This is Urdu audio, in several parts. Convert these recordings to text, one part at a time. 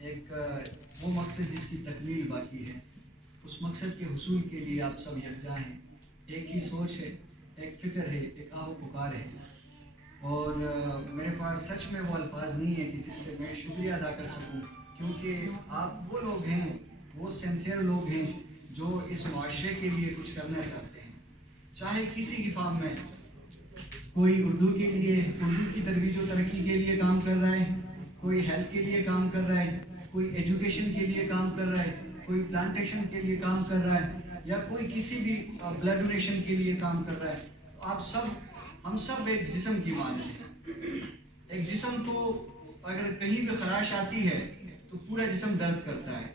ایک وہ مقصد جس کی تکمیل باقی ہے، اس مقصد کے حصول کے لیے آپ سب یکجا ہیں، ایک ہی سوچ ہے، ایک فکر ہے، ایک آہ و پکار ہے، اور میرے پاس سچ میں وہ الفاظ نہیں ہے کہ جس سے میں شکریہ ادا کر سکوں، کیونکہ آپ وہ لوگ ہیں، وہ سینسیئر لوگ ہیں جو اس معاشرے کے لیے کچھ کرنا چاہتے ہیں، چاہے کسی بھی فارم میں، کوئی اردو کے لیے، اردو کی ترویج و ترقی کے لیے کام کر رہا ہے، کوئی ہیلتھ کے لیے کام کر رہا ہے، کوئی ایجوکیشن کے لیے کام کر رہا ہے، کوئی پلانٹیشن کے لیے کام کر رہا ہے، یا کوئی کسی بھی بلڈ ڈونیشن کے لیے کام کر رہا ہے. آپ سب، ہم سب ایک جسم کی مانند ہیں. ایک جسم تو اگر کہیں بھی خراش آتی ہے تو پورا جسم درد کرتا ہے،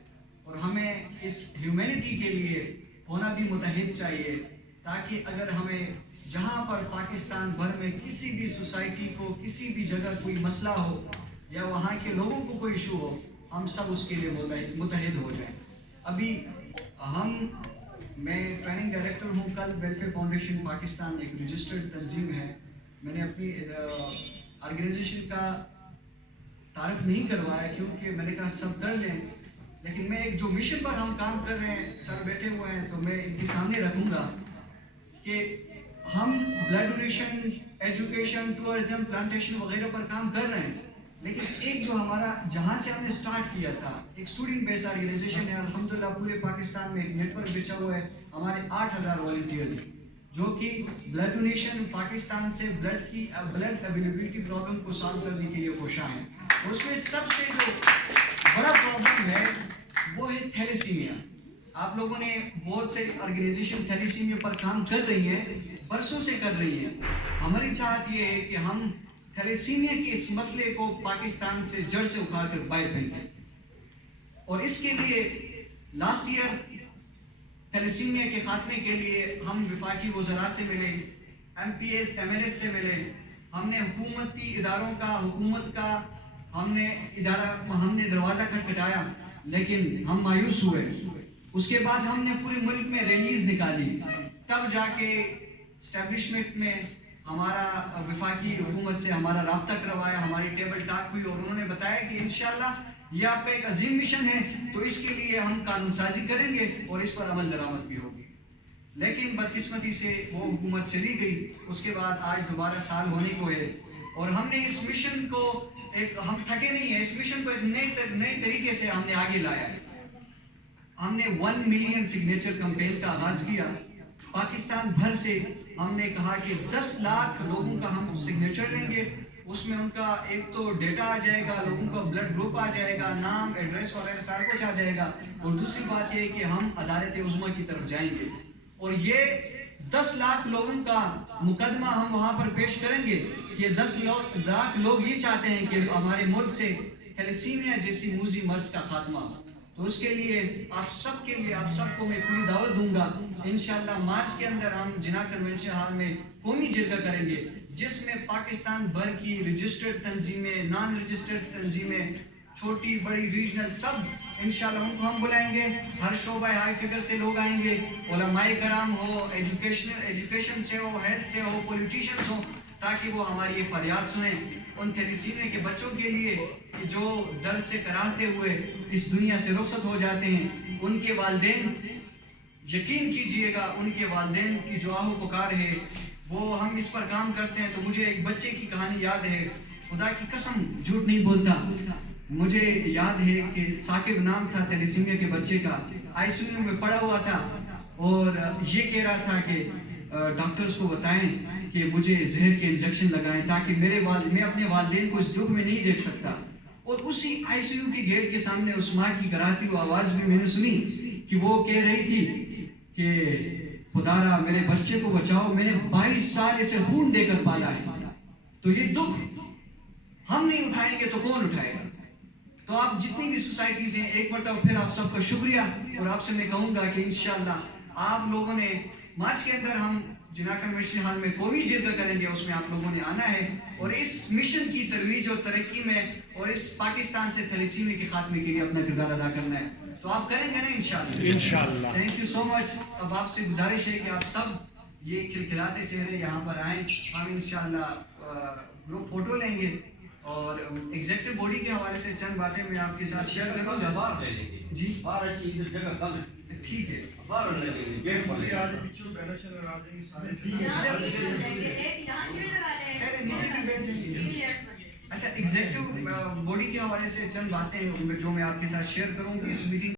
اور ہمیں اس ہیومینٹی کے لیے ہونا بھی متحد چاہیے، تاکہ اگر ہمیں جہاں پر پاکستان بھر میں کسی بھی سوسائٹی کو کسی بھی جگہ کوئی مسئلہ ہو یا وہاں کے لوگوں کو کوئی ایشو ہو، ہم سب اس کے لیے متحد ہو جائیں. ابھی میں ٹریننگ ڈائریکٹر ہوں. کل ویلفیئر فاؤنڈیشن پاکستان ایک رجسٹرڈ تنظیم ہے. میں نے اپنی آرگنائزیشن کا تعارف نہیں کروایا کیونکہ میں نے کہا سب کر لیں، لیکن میں ایک جو مشن پر ہم کام کر رہے ہیں، سر بیٹھے ہوئے ہیں، تو میں ان کے سامنے رکھوں گا کہ ہم blood donation, education, tourism, plantation وغیرہ پر کام کر رہے ہیں، لیکن ایک جو ہمارا جہاں سے ہم نے سٹارٹ کیا تھا، ایک اسٹوڈنٹ بیس آرگنائزیشن ہے. الحمدللہ پورے پاکستان میں ایک نیٹ ورک بچا ہوا ہے. ہمارے 8,000 والنٹیئرز ہیں جو کہ بلڈ ڈونیشن پاکستان سے بلڈ اویلیبلٹی پرابلم کو سالو کرنے کے لیے کوشاں ہیں. اس میں سب سے جو بڑا پرابلم ہے وہ ہے تھیلیسیمیا. آپ لوگوں نے بہت سے آرگنائزیشن تھیلیسیمیا پر کام کر رہی ہیں، برسوں سے کر رہی ہیں. ہماری چاہت یہ ہے کہ ہم تھیلیسیمیا کے اس مسئلے کو پاکستان سے جڑ سے اکھاڑ کر باہر پھینکیں، اور اس کے لیے لاسٹ ایئر تھیلیسیمیا کے خاتمے کے لیے ہم وفاقی وزراء سے ملے، M P S, M L S سے ملے. ہم نے حکومتی اداروں کا، حکومت کا ہم نے دروازہ کھٹکھٹایا، لیکن ہم مایوس ہوئے. اس کے بعد ہم نے پورے ملک میں ریلیز نکالی، تب جا کے اسٹیبلشمنٹ میں ہمارا وفاقی حکومت سے ہمارا رابطہ کروایا، ہماری ٹیبل ٹاک ہوئی، اور انہوں نے بتایا کہ انشاءاللہ یہ آپ کا ایک عظیم مشن ہے، تو اس کے لیے ہم قانون سازی کریں گے اور اس پر عمل درآمد بھی ہوگی. لیکن بدقسمتی سے وہ حکومت چلی گئی. اس کے بعد آج دوبارہ سال ہونے کو ہے، اور ہم نے اس مشن کو ہم تھکے نہیں ہیں. اس مشن کو ایک نئے طریقے سے ہم نے آگے لایا ہے. ہم نے 1 ملین سگنیچر کمپین کا آغاز کیا. پاکستان بھر سے ہم نے کہا کہ 10 لاکھ لوگوں کا ہم سگنیچر لیں گے. اس میں ان کا ایک تو ڈیٹا آ جائے گا، لوگوں کا بلڈ گروپ آ جائے گا، نام، ایڈریس وغیرہ سارا کچھ آ جائے گا. اور دوسری بات یہ کہ ہم عدالت عظمیٰ کی طرف جائیں گے، اور یہ 10 لاکھ لوگوں کا مقدمہ ہم وہاں پر پیش کریں گے کہ 10 لاکھ لوگ یہ چاہتے ہیں کہ ہمارے ملک سے تھیلیسیمیا جیسی موذی مرض کا خاتمہ ہو. تو اس کے لیے آپ سب کو میں پوری دعوت دوں گا. انشاءاللہ مارچ کے اندر ہم جناح کنونشن ہال میں قومی جرگہ کریں گے، جس میں پاکستان بھر کی رجسٹرڈ تنظیمیں، نان رجسٹرڈ تنظیمیں، چھوٹی بڑی ریجنل، سب انشاءاللہ ان کو ہم بلائیں گے. ہر شعبہ ہائی فگر سے لوگ آئیں گے، علماء کرام ہو، ایجوکیشن سے ہو، ہیلتھ سے ہو، پولیٹیشنز ہو، تاکہ وہ ہماری یہ فریاد سنیں ان تھیلیسیمیا کے بچوں کے لیے کہ جو درد سے کراہتے ہوئے اس دنیا سے رخصت ہو جاتے ہیں. ان کے والدین، یقین کیجئے گا، ان کے والدین کی جو آہ و پکار ہے وہ ہم اس پر کام کرتے ہیں. تو مجھے ایک بچے کی کہانی یاد ہے، خدا کی قسم جھوٹ نہیں بولتا. مجھے یاد ہے کہ ثاقب نام تھا تھیلیسیمیا کے بچے کا، آئی سی یو میں پڑا ہوا تھا، اور یہ کہہ رہا تھا کہ ڈاکٹرز کو بتائیں کہ مجھے زہر کے انجیکشن لگائیں تاکہ میں اپنے والدین کو اس دکھ میں نہیں دیکھ سکتا. اور اسی آئی سی یو کے گیٹ کے سامنے اس ماں کی کراہتی ہوئی آواز بھی میں نے سنی کہ وہ کہہ رہی تھی کہ خدارا میرے بچے کو بچاؤ، میں نے 22 سال اسے خون دے کر پالا ہے. تو یہ دکھ ہم نہیں اٹھائیں گے تو کون اٹھائے گا؟ تو آپ جتنی بھی سوسائٹیز ہیں، ایک مرتبہ پھر آپ سب کا شکریہ. اور آپ سے میں کہوں گا کہ انشاءاللہ آپ لوگوں نے مارچ کے اندر ہم جناح کنونشن ہال میں قومی جرگہ کریں گے، اس میں آپ لوگوں نے آنا ہے اور اس مشن کی ترویج اور ترقی میں اور اس پاکستان سے تھیلیسیمیا کے خاتمے کے لیے اپنا کردار ادا کرنا ہے. تو آپ کریں گے نا انشاءاللہ؟ تھینک یو سو مچ. اب آپ سے گزارش ہے کہ آپ سب یہ کھلکھلاتے چہرے یہاں پر آئیں. ہم انشاءاللہ گروپ فوٹو لیں گے اور ایگزیکٹو باڈی کے حوالے سے چند باتیں میں آپ کے ساتھ شیئر کروں گا. باہر لے لیں گے. جی باہر اچھی ادھر جگہ کم ہے. ٹھیک ہے. باہر لے لیں گے. نیچے بھی بیٹھ جائیے. اچھا ایگزیکٹو باڈی کے حوالے سے چند باتیں جو میں آپ کے ساتھ شیئر کروں گی اس میٹنگ